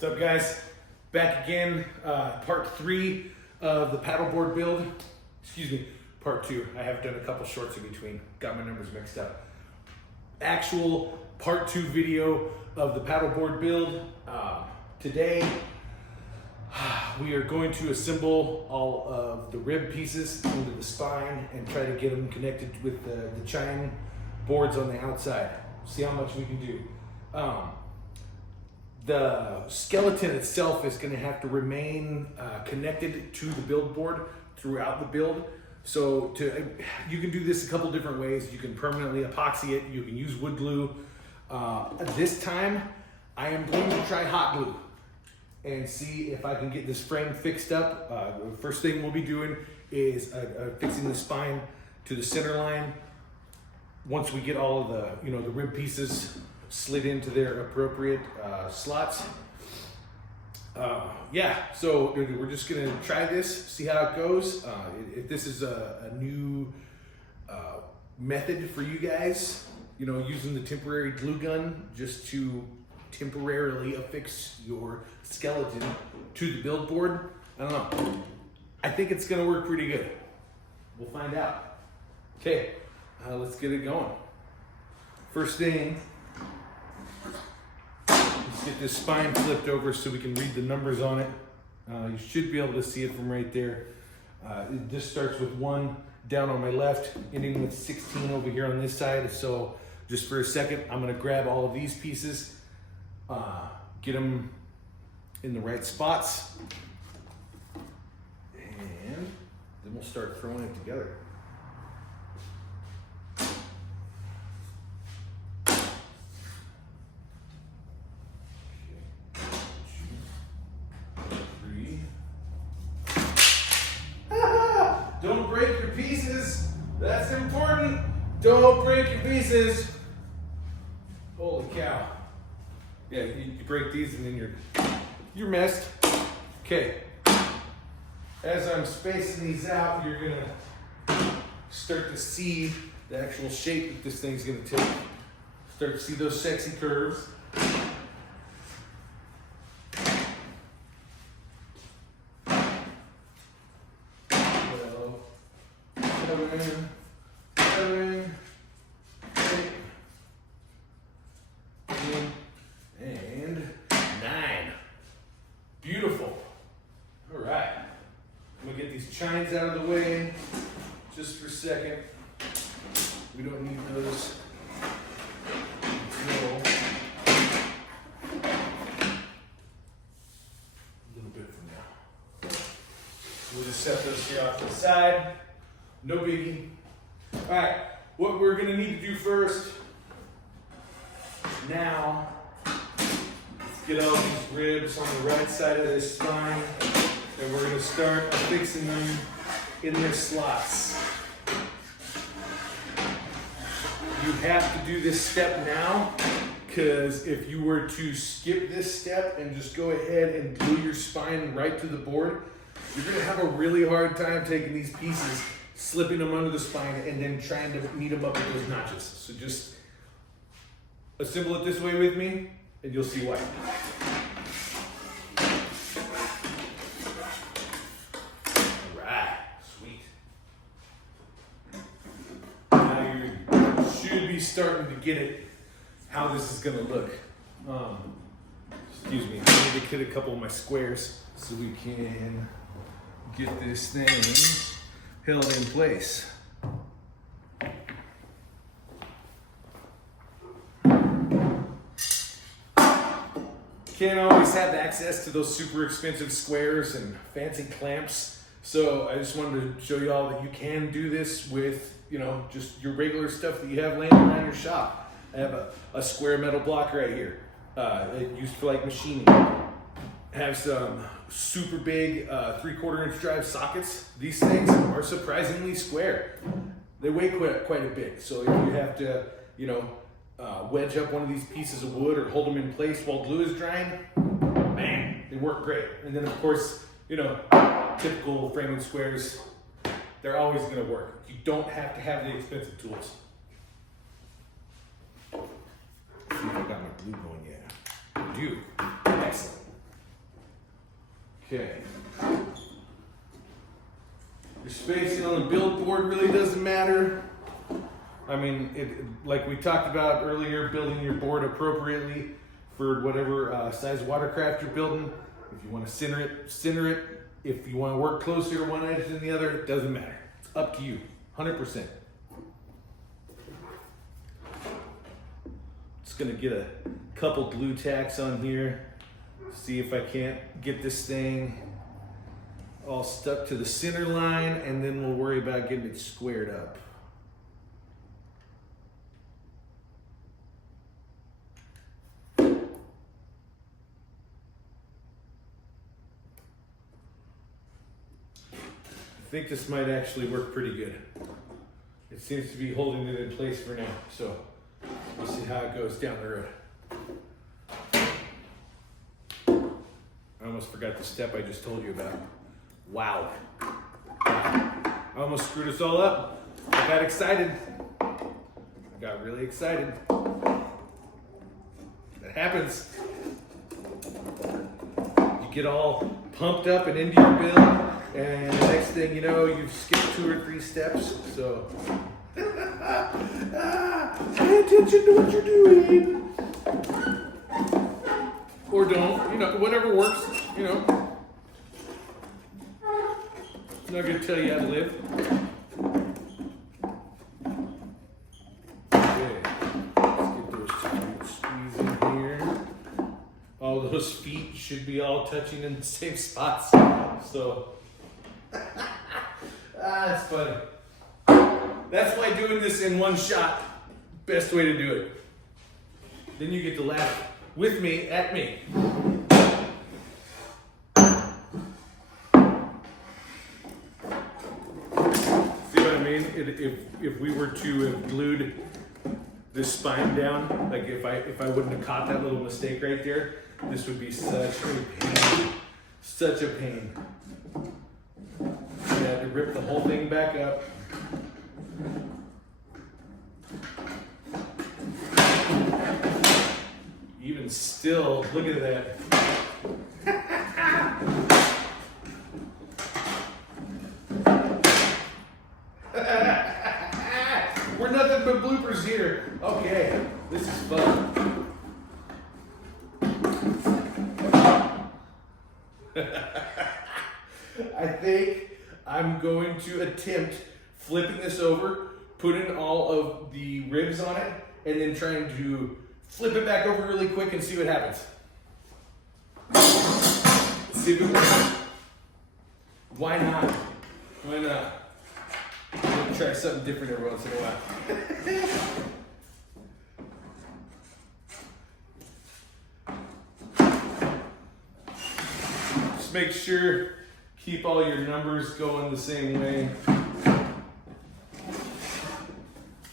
What's up, guys? Back again, part 3 of the paddleboard build. Excuse me, part 2. I have done a couple shorts in between. Got my numbers mixed up. Actual part 2 video of the paddleboard build. Today, we are going to assemble all of the rib pieces into the spine and try to get them connected with the chine boards on the outside. See how much we can do. The skeleton itself is going to have to remain connected to the build board throughout the build. So you can do this a couple different ways. You can permanently epoxy it. You can use wood glue. This time, I am going to try hot glue and see if I can get this frame fixed up. The first thing we'll be doing is fixing the spine to the center line. Once we get all of the the rib pieces slid into their appropriate slots. So we're just gonna try this, see how it goes. If this is a new method for you guys, using the temporary glue gun just to temporarily affix your skeleton to the build board, I don't know. I think it's gonna work pretty good. We'll find out. Okay, let's get it going. First thing, let's get this spine flipped over so we can read the numbers on it. You should be able to see it from right there. It just starts with 1 down on my left, ending with 16 over here on this side. So just for a second, I'm gonna grab all of these pieces, get them in the right spots, and then we'll start throwing it together. Don't break your pieces. That's important. Don't break your pieces. Holy cow. Yeah, you break these and then you're messed. Okay. As I'm spacing these out, you're gonna start to see the actual shape that this thing's gonna take. Start to see those sexy curves. 7, 8, and 9. Beautiful. All right. I'm gonna get these chines out of the way just for a second. We don't need those until a little bit from now. We'll just set those here off to the side. No biggie. All right, what we're gonna need to do first, now, let's get all these ribs on the right side of this spine, and we're gonna start fixing them in their slots. You have to do this step now, because if you were to skip this step and just go ahead and glue your spine right to the board, you're gonna have a really hard time taking these pieces, slipping them under the spine, and then trying to meet them up with those notches. So just assemble it this way with me, and you'll see why. All right, sweet. Now you should be starting to get it, how this is gonna look. Excuse me, I need to get a couple of my squares so we can get this thing held in place. Can't always have access to those super expensive squares and fancy clamps, so I just wanted to show you all that you can do this with just your regular stuff that you have laying around your shop. I have a square metal block right here, used for like machining. I have some super big 3/4 inch drive sockets. These things are surprisingly square. They weigh quite a bit. So if you have to, wedge up one of these pieces of wood or hold them in place while glue is drying, man, they work great. And then of course, typical framing squares, they're always gonna work. You don't have to have the expensive tools. Let's see if I got my glue going yet. I do. Excellent. Okay. Your spacing on the build board really doesn't matter. I mean, like we talked about earlier, building your board appropriately for whatever size watercraft you're building. If you want to center it, center it. If you want to work closer to one edge than the other, it doesn't matter. It's up to you, 100%. Just gonna get a couple glue tacks on here. See if I can't get this thing all stuck to the center line, and then we'll worry about getting it squared up. I think this might actually work pretty good. It seems to be holding it in place for now, so we'll see how it goes down the road. I almost forgot the step I just told you about. Wow. I almost screwed us all up. I got excited. I got really excited. That happens. You get all pumped up and into your build, and the next thing you know, you've skipped 2 or 3 steps. So pay attention to what you're doing. Or don't, you know, whatever works, you know. I'm not gonna tell you how to live. Okay, let's get those 2 squeeze in here. All those feet should be all touching in the same spots. So, that's funny. That's why doing this in one shot, best way to do it. Then you get to laugh with me at me. See what I mean? If we were to have glued this spine down, like if I wouldn't have caught that little mistake right there, this would be such a pain. Such a pain. I had to rip the whole thing back up. Even still, look at that. We're nothing but bloopers here. Okay, this is fun. I think I'm going to attempt flipping this over, putting all of the ribs on it, and then trying to flip it back over really quick and see what happens. See if it works. Why not? Why not? We'll try something different every once in a while. Just make sure, keep all your numbers going the same way.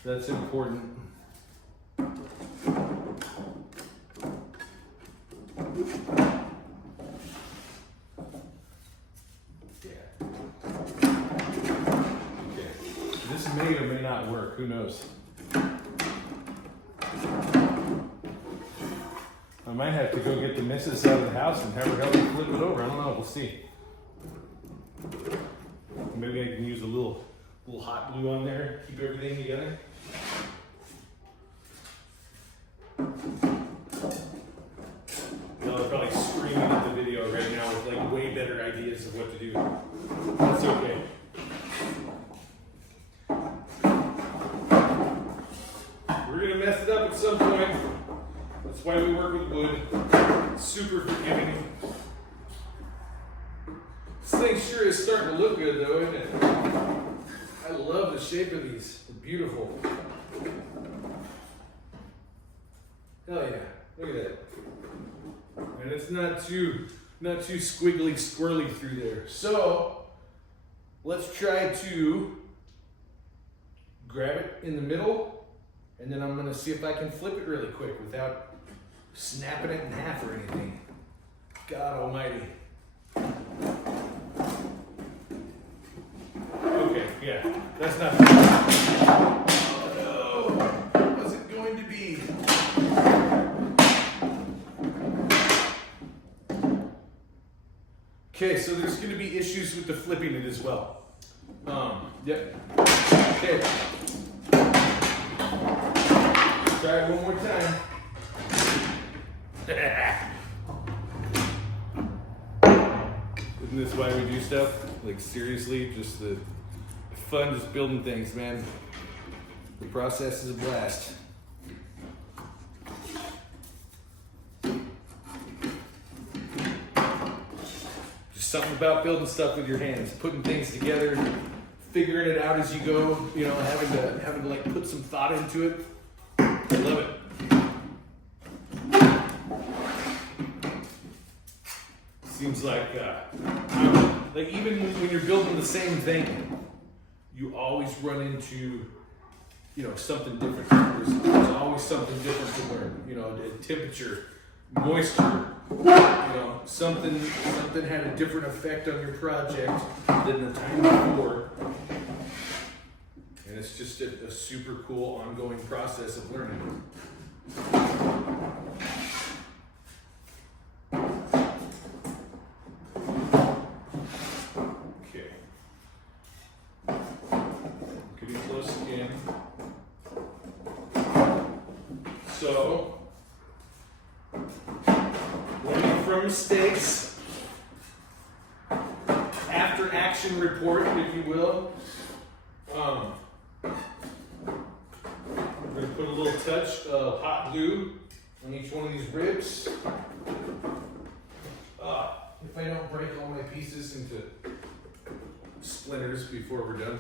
That's important. May or may not work, who knows? I might have to go get the missus out of the house and have her help me flip it over. I don't know, we'll see. Maybe I can use a little hot glue on there, keep everything together. Y'all are probably screaming at the video right now with like way better ideas of what to do. That's okay. We're gonna mess it up at some point. That's why we work with wood. It's super forgiving. This thing sure is starting to look good though, isn't it? I love the shape of these. They're beautiful. Hell yeah. Look at that. And it's not too squiggly, squirrely through there. So let's try to grab it in the middle. And then I'm gonna see if I can flip it really quick without snapping it in half or anything. God almighty. Okay, yeah, that's not Oh no, what was it going to be? Okay, so there's gonna be issues with the flipping it as well. Yep. Okay. Try it one more time. Isn't this why we do stuff? Like seriously, just the fun just building things, man. The process is a blast. Just something about building stuff with your hands, putting things together, figuring it out as you go, you know, having to like put some thought into it. I love it. Seems like even when you're building the same thing, you always run into, you know, something different. There's always something different to learn. You know, temperature, moisture. You know, something had a different effect on your project than the time before. And it's just a super cool ongoing process of learning. Okay. Getting close again. So, learning from mistakes. After action report, if you will. We're going to put a little touch of hot glue on each one of these ribs. If I don't break all my pieces into splinters before we're done.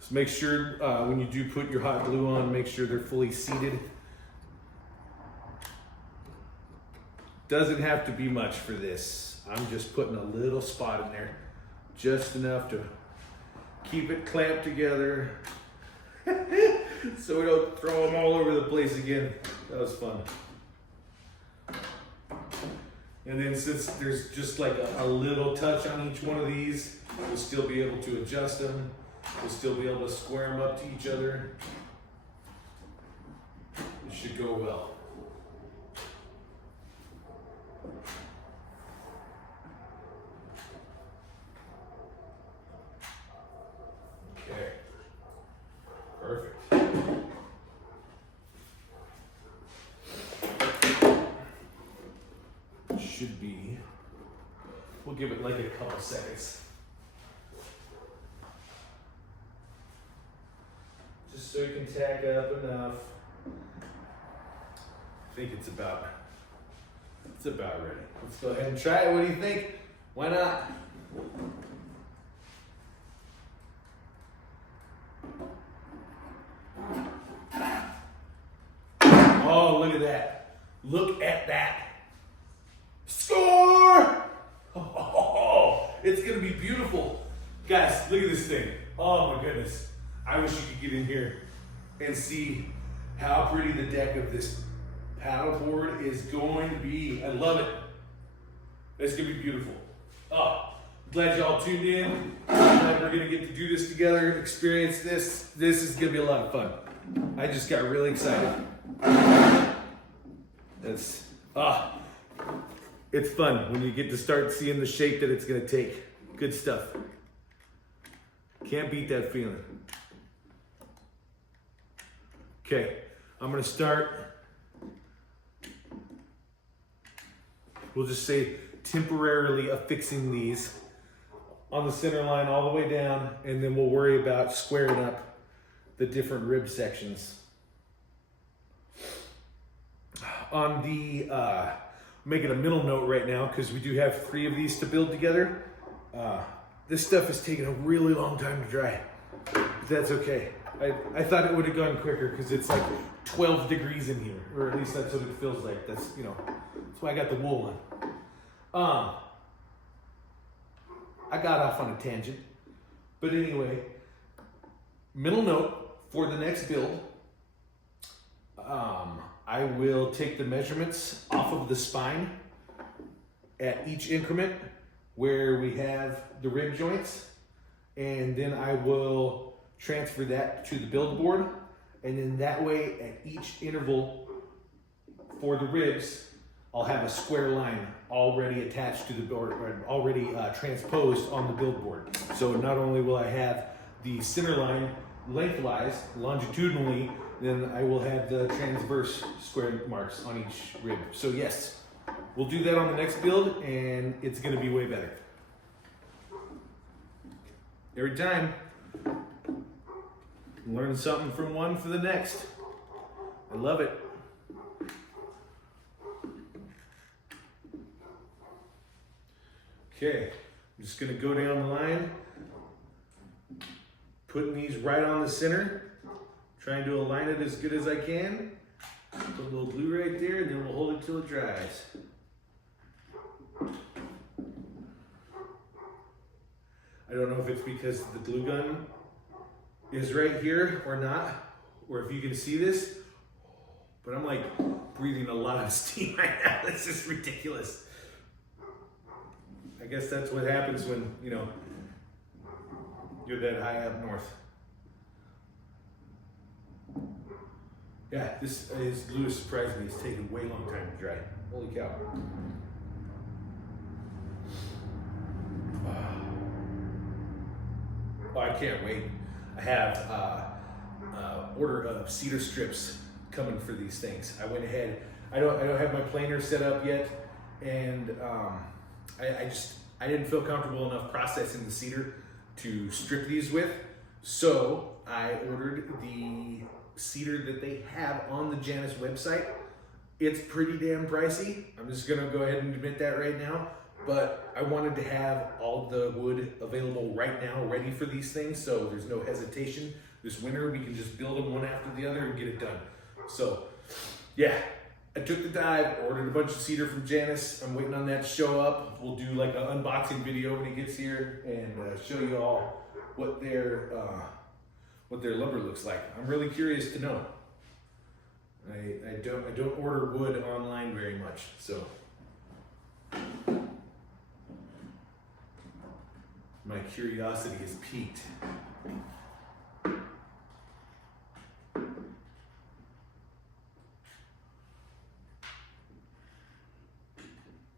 So make sure when you do put your hot glue on, make sure they're fully seated. Doesn't have to be much for this. I'm just putting a little spot in there, just enough to keep it clamped together so we don't throw them all over the place again. That was fun. And then since there's just like a little touch on each one of these, we'll still be able to adjust them. We'll still be able to square them up to each other. It should go well. Okay. Perfect. Should be. We'll give it like a couple seconds. Just so you can tack up enough. I think it's about ready. Let's go ahead and try it. What do you think? Why not? Oh, look at that. Look at that. Score! Oh, it's gonna be beautiful. Guys, look at this thing. Oh my goodness. I wish you could get in here and see how pretty the deck of this paddleboard is going to be. I love it. It's gonna be beautiful. Oh, glad y'all tuned in. Glad we're gonna get to do this together, experience this. This is gonna be a lot of fun. I just got really excited. It's fun when you get to start seeing the shape that it's gonna take. Good stuff. Can't beat that feeling. Okay, I'm gonna start. We'll just say temporarily affixing these on the center line all the way down, and then we'll worry about squaring up the different rib sections. On the, make it a middle note right now, because we do have 3 of these to build together. This stuff is taking a really long time to dry, but that's okay. I thought it would have gone quicker because it's like 12 degrees in here, or at least that's what it feels like. That's, you know, that's why I got the wool on. I got off on a tangent, but anyway, middle note for the next build. I will take the measurements off of the spine at each increment where we have the rib joints, and then I will transfer that to the build board, and then that way at each interval for the ribs, I'll have a square line already attached to the board, or already transposed on the billboard. So not only will I have the center line lengthwise, longitudinally, then I will have the transverse square marks on each rib. So yes, we'll do that on the next build, and it's gonna be way better. Every time, learn something from one for the next. I love it. Okay, I'm just gonna go down the line, putting these right on the center, trying to align it as good as I can. Put a little glue right there, and then we'll hold it till it dries. I don't know if it's because the glue gun is right here or not, or if you can see this, but I'm like breathing a lot of steam right now. This is ridiculous. I guess that's what happens when, you know, you're that high up north. Yeah, this glue has surprised me. It's taken way long time to dry. Holy cow. Oh, I can't wait. I have order of cedar strips coming for these things. I went ahead. I don't have my planer set up yet, and I didn't feel comfortable enough processing the cedar to strip these with, so I ordered the cedar that they have on the Janus website. It's pretty damn pricey. I'm just gonna go ahead and admit that right now, but I wanted to have all the wood available right now, ready for these things, so there's no hesitation. This winter, we can just build them one after the other and get it done. So, yeah. I took the dive, ordered a bunch of cedar from Janus. I'm waiting on that to show up. We'll do like an unboxing video when it gets here and show you all what their lumber looks like. I'm really curious to know. I don't order wood online very much, so my curiosity is piqued.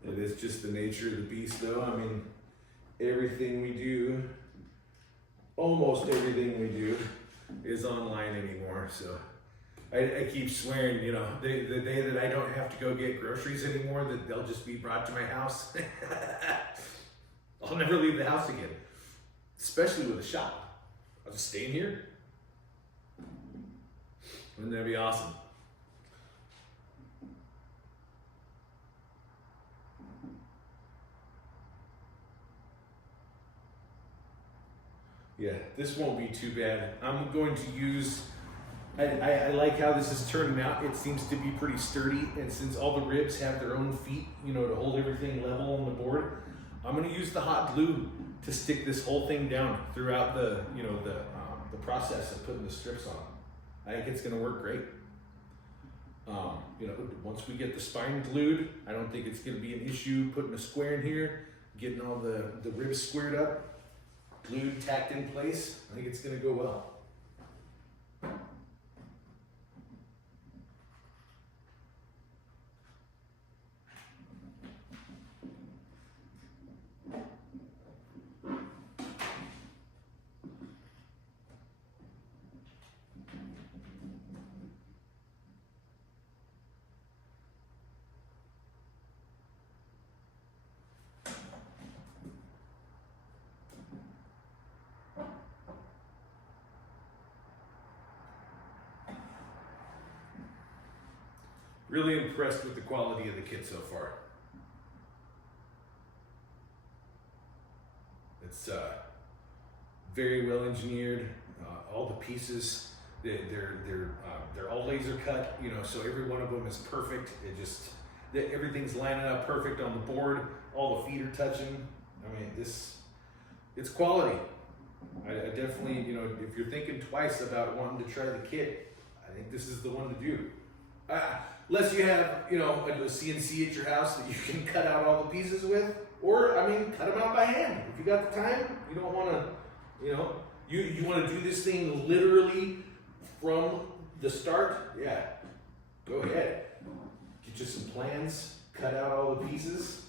It is just the nature of the beast, though. I mean, everything we do, almost everything we do, is online anymore. So I keep swearing, you know, the day that I don't have to go get groceries anymore, that they'll just be brought to my house. I'll never leave the house again, especially with a shop. I'll just stay in here. Wouldn't that be awesome? Yeah, this won't be too bad. I'm going to use, I like how this is turning out. It seems to be pretty sturdy, and since all the ribs have their own feet, you know, to hold everything level on the board, I'm gonna use the hot glue to stick this whole thing down throughout the, you know, the process of putting the strips on. I think it's gonna work great. You know, once we get the spine glued, I don't think it's gonna be an issue putting a square in here, getting all the ribs squared up, glued, tacked in place. I think it's gonna go well. Really impressed with the quality of the kit so far. It's very well engineered. All the pieces, they're all laser cut. You know, so every one of them is perfect. Everything's lining up perfect on the board. All the feet are touching. I mean, it's quality. I definitely, you know, if you're thinking twice about wanting to try the kit, I think this is the one to do. Unless you have, you know, a CNC at your house that you can cut out all the pieces with, or, I mean, cut them out by hand. If you got the time, you don't want to, you know, you want to do this thing literally from the start, yeah, go ahead. Get you some plans, cut out all the pieces.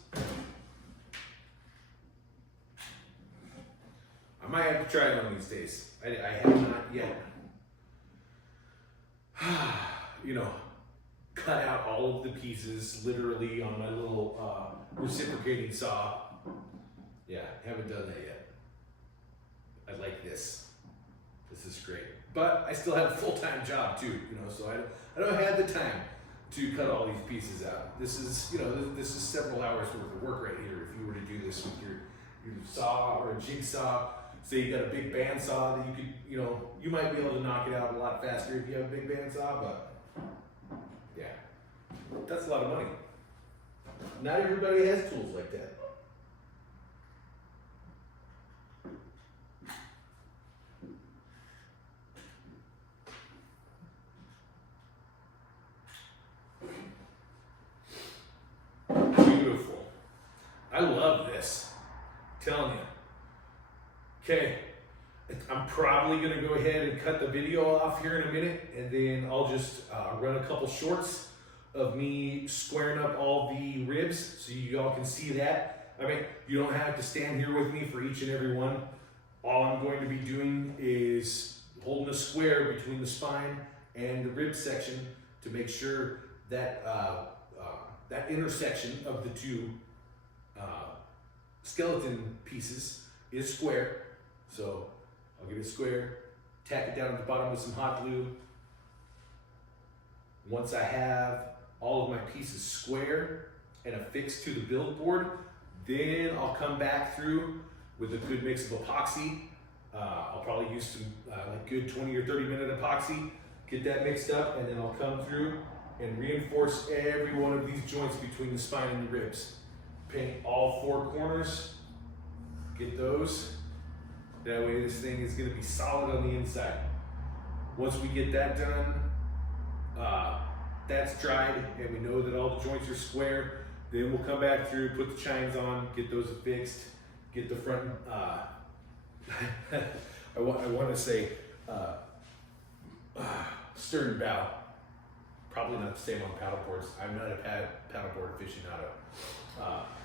I might have to try it one of these days. I have not yet. You know, cut out all of the pieces literally on my little reciprocating saw. Yeah, haven't done that yet. I like this. This is great. But I still have a full-time job too, you know, so I don't have the time to cut all these pieces out. This is, you know, this is several hours worth of work right here if you were to do this with your saw or a jigsaw. Say you got a big bandsaw that you could, you know, you might be able to knock it out a lot faster if you have a big bandsaw, but yeah, that's a lot of money. Not everybody has tools like that. Beautiful. I love this. I'm telling you. Okay, I'm probably gonna go ahead and cut the video off here in a minute, and then I'll just run a couple shorts of me squaring up all the ribs so you all can see that. I mean, you don't have to stand here with me for each and every one. All I'm going to be doing is holding a square between the spine and the rib section to make sure that that intersection of the two skeleton pieces is square. So I'll get it square, tack it down at the bottom with some hot glue. Once I have all of my pieces square and affixed to the build board, then I'll come back through with a good mix of epoxy. I'll probably use some like good 20 or 30 minute epoxy, get that mixed up, and then I'll come through and reinforce every one of these joints between the spine and the ribs. Paint all four corners, get those. That way this thing is gonna be solid on the inside. Once we get that done, that's dried and we know that all the joints are square, then we'll come back through, put the chines on, get those affixed, get the front, I want to say stern bow. Probably not the same on paddle boards. I'm not a paddleboard aficionado.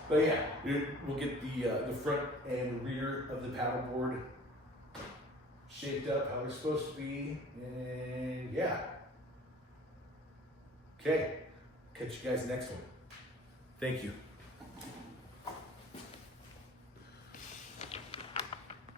But yeah, we'll get the front and rear of the paddleboard shaped up how they're supposed to be, and yeah. Okay, catch you guys next one. Thank you.